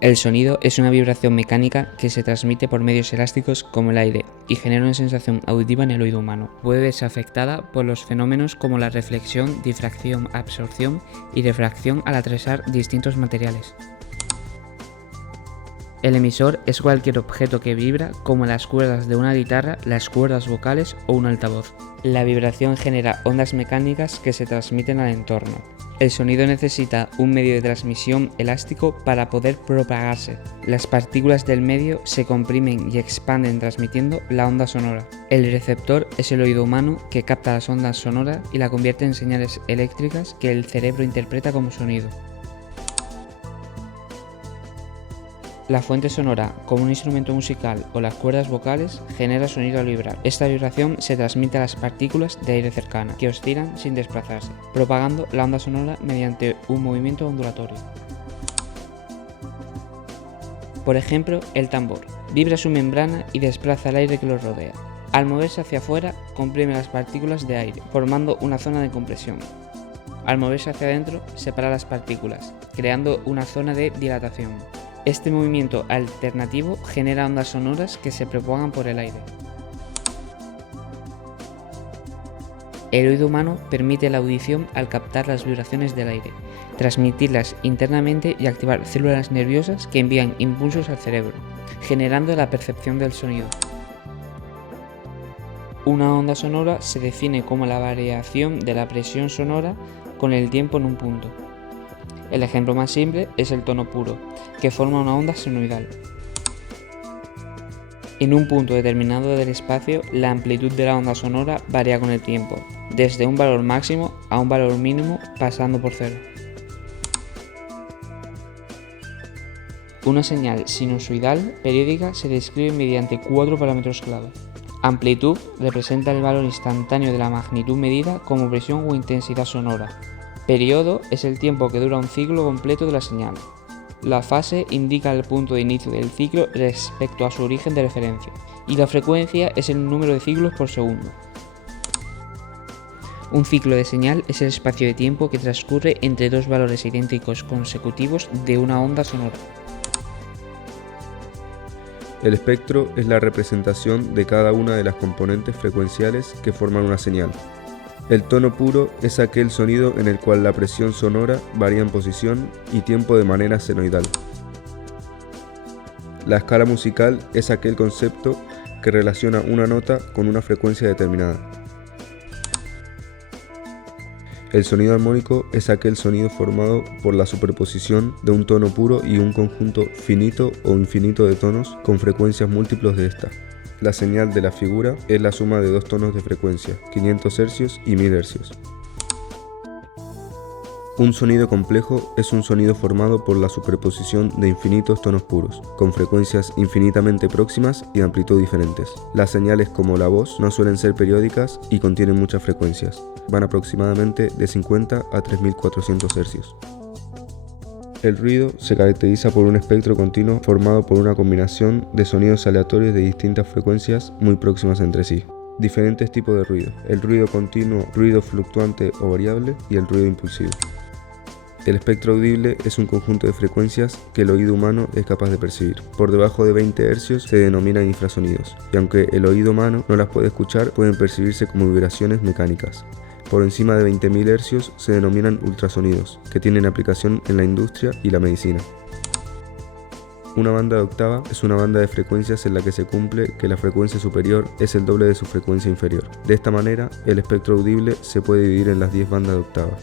El sonido es una vibración mecánica que se transmite por medios elásticos como el aire y genera una sensación auditiva en el oído humano. Puede verse afectada por los fenómenos como la reflexión, difracción, absorción y refracción al atravesar distintos materiales. El emisor es cualquier objeto que vibra, como las cuerdas de una guitarra, las cuerdas vocales o un altavoz. La vibración genera ondas mecánicas que se transmiten al entorno. El sonido necesita un medio de transmisión elástico para poder propagarse. Las partículas del medio se comprimen y expanden transmitiendo la onda sonora. El receptor es el oído humano que capta las ondas sonoras y la convierte en señales eléctricas que el cerebro interpreta como sonido. La fuente sonora, como un instrumento musical o las cuerdas vocales, genera sonido al vibrar. Esta vibración se transmite a las partículas de aire cercanas, que oscilan sin desplazarse, propagando la onda sonora mediante un movimiento ondulatorio. Por ejemplo, el tambor vibra su membrana y desplaza el aire que lo rodea. Al moverse hacia afuera, comprime las partículas de aire, formando una zona de compresión. Al moverse hacia adentro, separa las partículas, creando una zona de dilatación. Este movimiento alternativo genera ondas sonoras que se propagan por el aire. El oído humano permite la audición al captar las vibraciones del aire, transmitirlas internamente y activar células nerviosas que envían impulsos al cerebro, generando la percepción del sonido. Una onda sonora se define como la variación de la presión sonora con el tiempo en un punto. El ejemplo más simple es el tono puro, que forma una onda senoidal. En un punto determinado del espacio, la amplitud de la onda sonora varía con el tiempo, desde un valor máximo a un valor mínimo pasando por cero. Una señal sinusoidal periódica se describe mediante 4 parámetros clave. Amplitud representa el valor instantáneo de la magnitud medida como presión o intensidad sonora. Periodo es el tiempo que dura un ciclo completo de la señal. La fase indica el punto de inicio del ciclo respecto a su origen de referencia. Y la frecuencia es el número de ciclos por segundo. Un ciclo de señal es el espacio de tiempo que transcurre entre dos valores idénticos consecutivos de una onda sonora. El espectro es la representación de cada una de las componentes frecuenciales que forman una señal. El tono puro es aquel sonido en el cual la presión sonora varía en posición y tiempo de manera senoidal. La escala musical es aquel concepto que relaciona una nota con una frecuencia determinada. El sonido armónico es aquel sonido formado por la superposición de un tono puro y un conjunto finito o infinito de tonos con frecuencias múltiplos de esta. La señal de la figura es la suma de dos tonos de frecuencia, 500 Hz y 1000 Hz. Un sonido complejo es un sonido formado por la superposición de infinitos tonos puros, con frecuencias infinitamente próximas y amplitud diferentes. Las señales como la voz no suelen ser periódicas y contienen muchas frecuencias. Van aproximadamente de 50 a 3400 Hz. El ruido se caracteriza por un espectro continuo formado por una combinación de sonidos aleatorios de distintas frecuencias muy próximas entre sí. Diferentes tipos de ruido: el ruido continuo, ruido fluctuante o variable y el ruido impulsivo. El espectro audible es un conjunto de frecuencias que el oído humano es capaz de percibir. Por debajo de 20 Hz se denominan infrasonidos, y aunque el oído humano no las puede escuchar, pueden percibirse como vibraciones mecánicas. Por encima de 20.000 Hz se denominan ultrasonidos, que tienen aplicación en la industria y la medicina. Una banda de octava es una banda de frecuencias en la que se cumple que la frecuencia superior es el doble de su frecuencia inferior. De esta manera, el espectro audible se puede dividir en las 10 bandas de octava.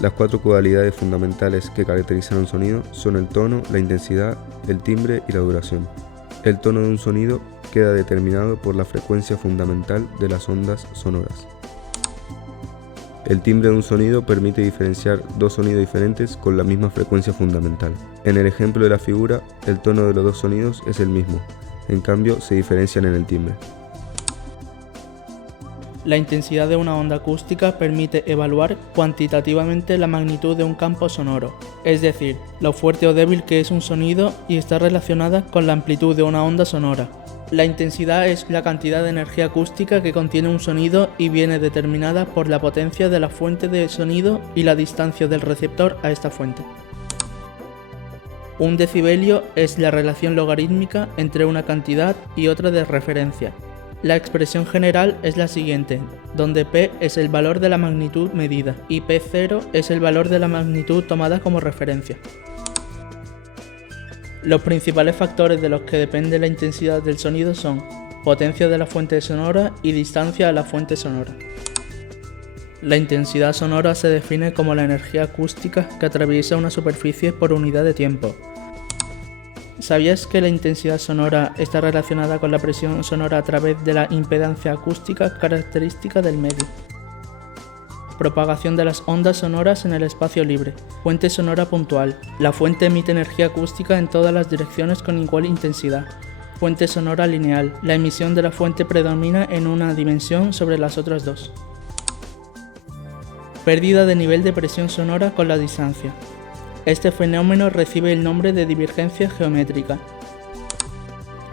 Las 4 cualidades fundamentales que caracterizan un sonido son el tono, la intensidad, el timbre y la duración. El tono de un sonido queda determinado por la frecuencia fundamental de las ondas sonoras. El timbre de un sonido permite diferenciar dos sonidos diferentes con la misma frecuencia fundamental. En el ejemplo de la figura, el tono de los dos sonidos es el mismo, en cambio se diferencian en el timbre. La intensidad de una onda acústica permite evaluar cuantitativamente la magnitud de un campo sonoro, es decir, lo fuerte o débil que es un sonido y está relacionada con la amplitud de una onda sonora. La intensidad es la cantidad de energía acústica que contiene un sonido y viene determinada por la potencia de la fuente de sonido y la distancia del receptor a esta fuente. Un decibelio es la relación logarítmica entre una cantidad y otra de referencia. La expresión general es la siguiente, donde P es el valor de la magnitud medida y P0 es el valor de la magnitud tomada como referencia. Los principales factores de los que depende la intensidad del sonido son potencia de la fuente sonora y distancia a la fuente sonora. La intensidad sonora se define como la energía acústica que atraviesa una superficie por unidad de tiempo. ¿Sabías que la intensidad sonora está relacionada con la presión sonora a través de la impedancia acústica característica del medio? Propagación de las ondas sonoras en el espacio libre. Fuente sonora puntual. La fuente emite energía acústica en todas las direcciones con igual intensidad. Fuente sonora lineal. La emisión de la fuente predomina en una dimensión sobre las otras dos. Pérdida de nivel de presión sonora con la distancia. Este fenómeno recibe el nombre de divergencia geométrica.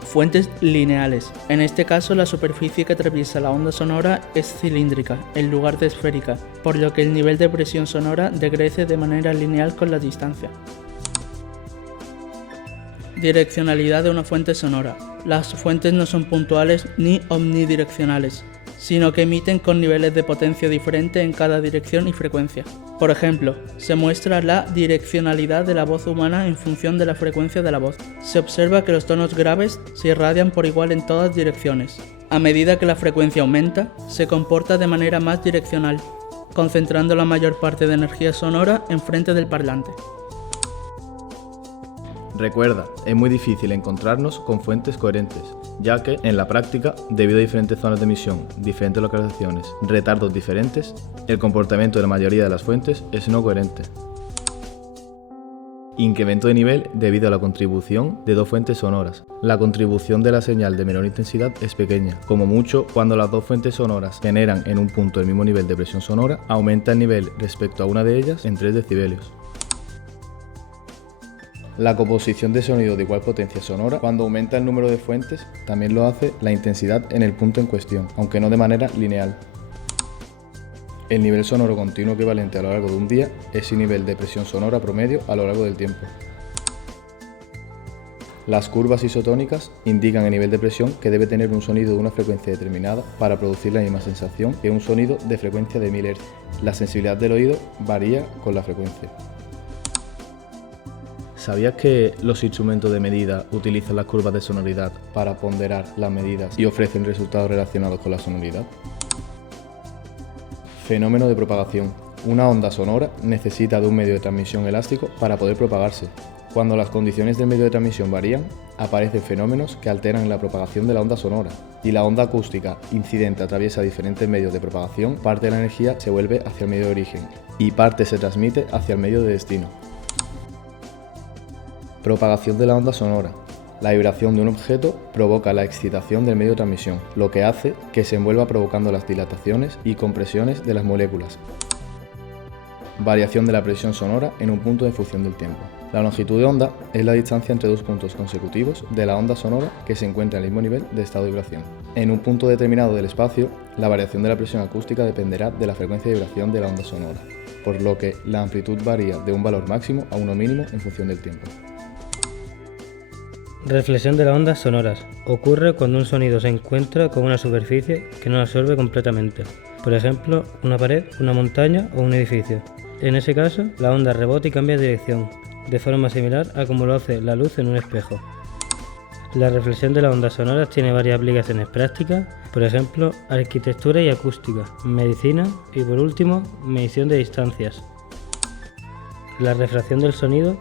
Fuentes lineales. En este caso, la superficie que atraviesa la onda sonora es cilíndrica, en lugar de esférica, por lo que el nivel de presión sonora decrece de manera lineal con la distancia. Direccionalidad de una fuente sonora. Las fuentes no son puntuales ni omnidireccionales, sino que emiten con niveles de potencia diferentes en cada dirección y frecuencia. Por ejemplo, se muestra la direccionalidad de la voz humana en función de la frecuencia de la voz. Se observa que los tonos graves se irradian por igual en todas direcciones. A medida que la frecuencia aumenta, se comporta de manera más direccional, concentrando la mayor parte de energía sonora enfrente del parlante. Recuerda, es muy difícil encontrarnos con fuentes coherentes, ya que en la práctica, debido a diferentes zonas de emisión, diferentes localizaciones, retardos diferentes, el comportamiento de la mayoría de las fuentes es no coherente. Incremento de nivel debido a la contribución de dos fuentes sonoras. La contribución de la señal de menor intensidad es pequeña. Como mucho, cuando las dos fuentes sonoras generan en un punto el mismo nivel de presión sonora, aumenta el nivel respecto a una de ellas en 3 decibelios. La composición de sonido de igual potencia sonora, cuando aumenta el número de fuentes, también lo hace la intensidad en el punto en cuestión, aunque no de manera lineal. El nivel sonoro continuo equivalente a lo largo de un día es el nivel de presión sonora promedio a lo largo del tiempo. Las curvas isotónicas indican el nivel de presión que debe tener un sonido de una frecuencia determinada para producir la misma sensación que un sonido de frecuencia de 1000 Hz. La sensibilidad del oído varía con la frecuencia. ¿Sabías que los instrumentos de medida utilizan las curvas de sonoridad para ponderar las medidas y ofrecen resultados relacionados con la sonoridad? Fenómeno de propagación. Una onda sonora necesita de un medio de transmisión elástico para poder propagarse. Cuando las condiciones del medio de transmisión varían, aparecen fenómenos que alteran la propagación de la onda sonora. Y la onda acústica incidente atraviesa diferentes medios de propagación, parte de la energía se vuelve hacia el medio de origen y parte se transmite hacia el medio de destino. Propagación de la onda sonora. La vibración de un objeto provoca la excitación del medio de transmisión, lo que hace que se envuelva provocando las dilataciones y compresiones de las moléculas. Variación de la presión sonora en un punto de función del tiempo. La longitud de onda es la distancia entre dos puntos consecutivos de la onda sonora que se encuentra al mismo nivel de estado de vibración. En un punto determinado del espacio, la variación de la presión acústica dependerá de la frecuencia de vibración de la onda sonora, por lo que la amplitud varía de un valor máximo a uno mínimo en función del tiempo. Reflexión de las ondas sonoras. Ocurre cuando un sonido se encuentra con una superficie que no lo absorbe completamente. Por ejemplo, una pared, una montaña o un edificio. En ese caso, la onda rebota y cambia de dirección, de forma similar a como lo hace la luz en un espejo. La reflexión de las ondas sonoras tiene varias aplicaciones prácticas, por ejemplo, arquitectura y acústica, medicina y por último, medición de distancias. La refracción del sonido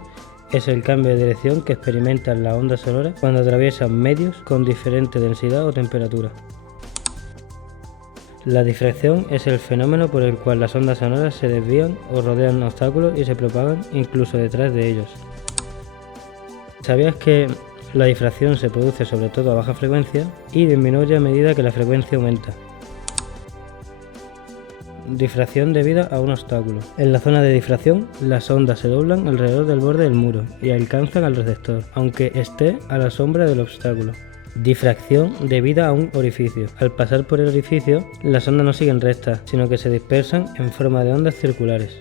es el cambio de dirección que experimentan las ondas sonoras cuando atraviesan medios con diferente densidad o temperatura. La difracción es el fenómeno por el cual las ondas sonoras se desvían o rodean obstáculos y se propagan incluso detrás de ellos. ¿Sabías que la difracción se produce sobre todo a baja frecuencia y disminuye a medida que la frecuencia aumenta? Difracción debida a un obstáculo. En la zona de difracción, las ondas se doblan alrededor del borde del muro y alcanzan al receptor, aunque esté a la sombra del obstáculo. Difracción debida a un orificio. Al pasar por el orificio, las ondas no siguen rectas, sino que se dispersan en forma de ondas circulares.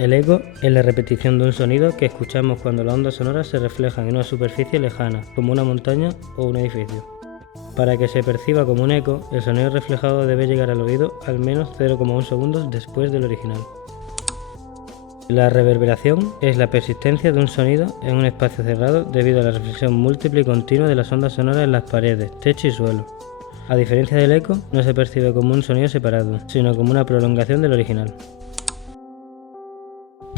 El eco es la repetición de un sonido que escuchamos cuando las ondas sonoras se reflejan en una superficie lejana, como una montaña o un edificio. Para que se perciba como un eco, el sonido reflejado debe llegar al oído al menos 0,1 segundos después del original. La reverberación es la persistencia de un sonido en un espacio cerrado debido a la reflexión múltiple y continua de las ondas sonoras en las paredes, techo y suelo. A diferencia del eco, no se percibe como un sonido separado, sino como una prolongación del original.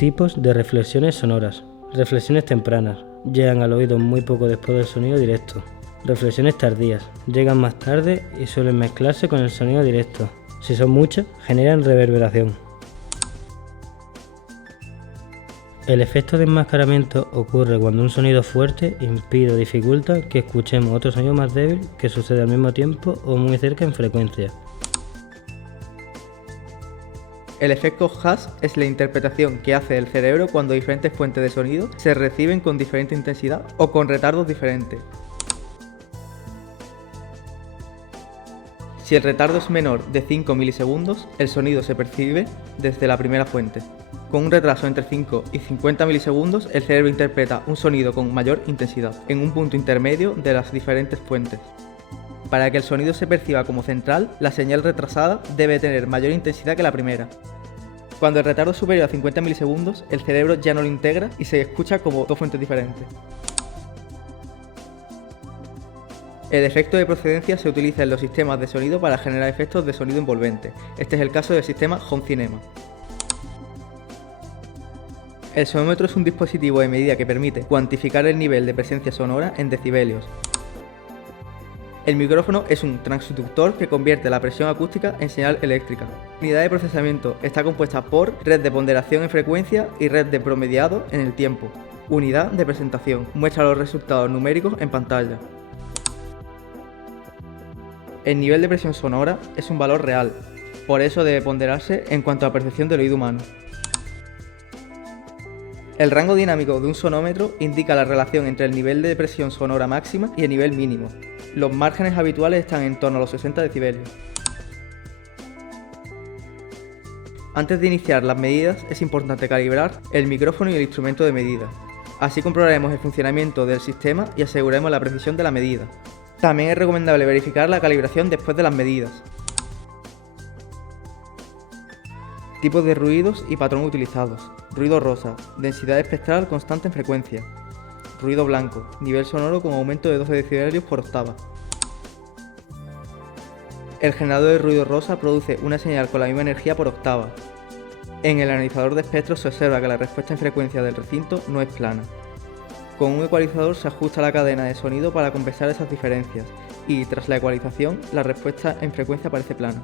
Tipos de reflexiones sonoras. Reflexiones tempranas. Llegan al oído muy poco después del sonido directo. Reflexiones tardías. Llegan más tarde y suelen mezclarse con el sonido directo. Si son muchas, generan reverberación. El efecto de enmascaramiento ocurre cuando un sonido fuerte impide o dificulta que escuchemos otro sonido más débil que sucede al mismo tiempo o muy cerca en frecuencia. El efecto Haas es la interpretación que hace el cerebro cuando diferentes fuentes de sonido se reciben con diferente intensidad o con retardos diferentes. Si el retardo es menor de 5 milisegundos, el sonido se percibe desde la primera fuente. Con un retraso entre 5 y 50 milisegundos, el cerebro interpreta un sonido con mayor intensidad, en un punto intermedio de las diferentes fuentes. Para que el sonido se perciba como central, la señal retrasada debe tener mayor intensidad que la primera. Cuando el retardo es superior a 50 milisegundos, el cerebro ya no lo integra y se escucha como dos fuentes diferentes. El efecto de procedencia se utiliza en los sistemas de sonido para generar efectos de sonido envolvente. Este es el caso del sistema Home Cinema. El sonómetro es un dispositivo de medida que permite cuantificar el nivel de presencia sonora en decibelios. El micrófono es un transductor que convierte la presión acústica en señal eléctrica. La unidad de procesamiento está compuesta por red de ponderación en frecuencia y red de promediado en el tiempo. Unidad de presentación muestra los resultados numéricos en pantalla. El nivel de presión sonora es un valor real, por eso debe ponderarse en cuanto a percepción del oído humano. El rango dinámico de un sonómetro indica la relación entre el nivel de presión sonora máxima y el nivel mínimo. Los márgenes habituales están en torno a los 60 decibelios. Antes de iniciar las medidas es importante calibrar el micrófono y el instrumento de medida. Así comprobaremos el funcionamiento del sistema y aseguraremos la precisión de la medida. También es recomendable verificar la calibración después de las medidas. Tipos de ruidos y patrón utilizados. Ruido rosa, densidad espectral constante en frecuencia. Ruido blanco, nivel sonoro con aumento de 12 decibelios por octava. El generador de ruido rosa produce una señal con la misma energía por octava. En el analizador de espectros se observa que la respuesta en frecuencia del recinto no es plana. Con un ecualizador se ajusta la cadena de sonido para compensar esas diferencias y, tras la ecualización, la respuesta en frecuencia parece plana.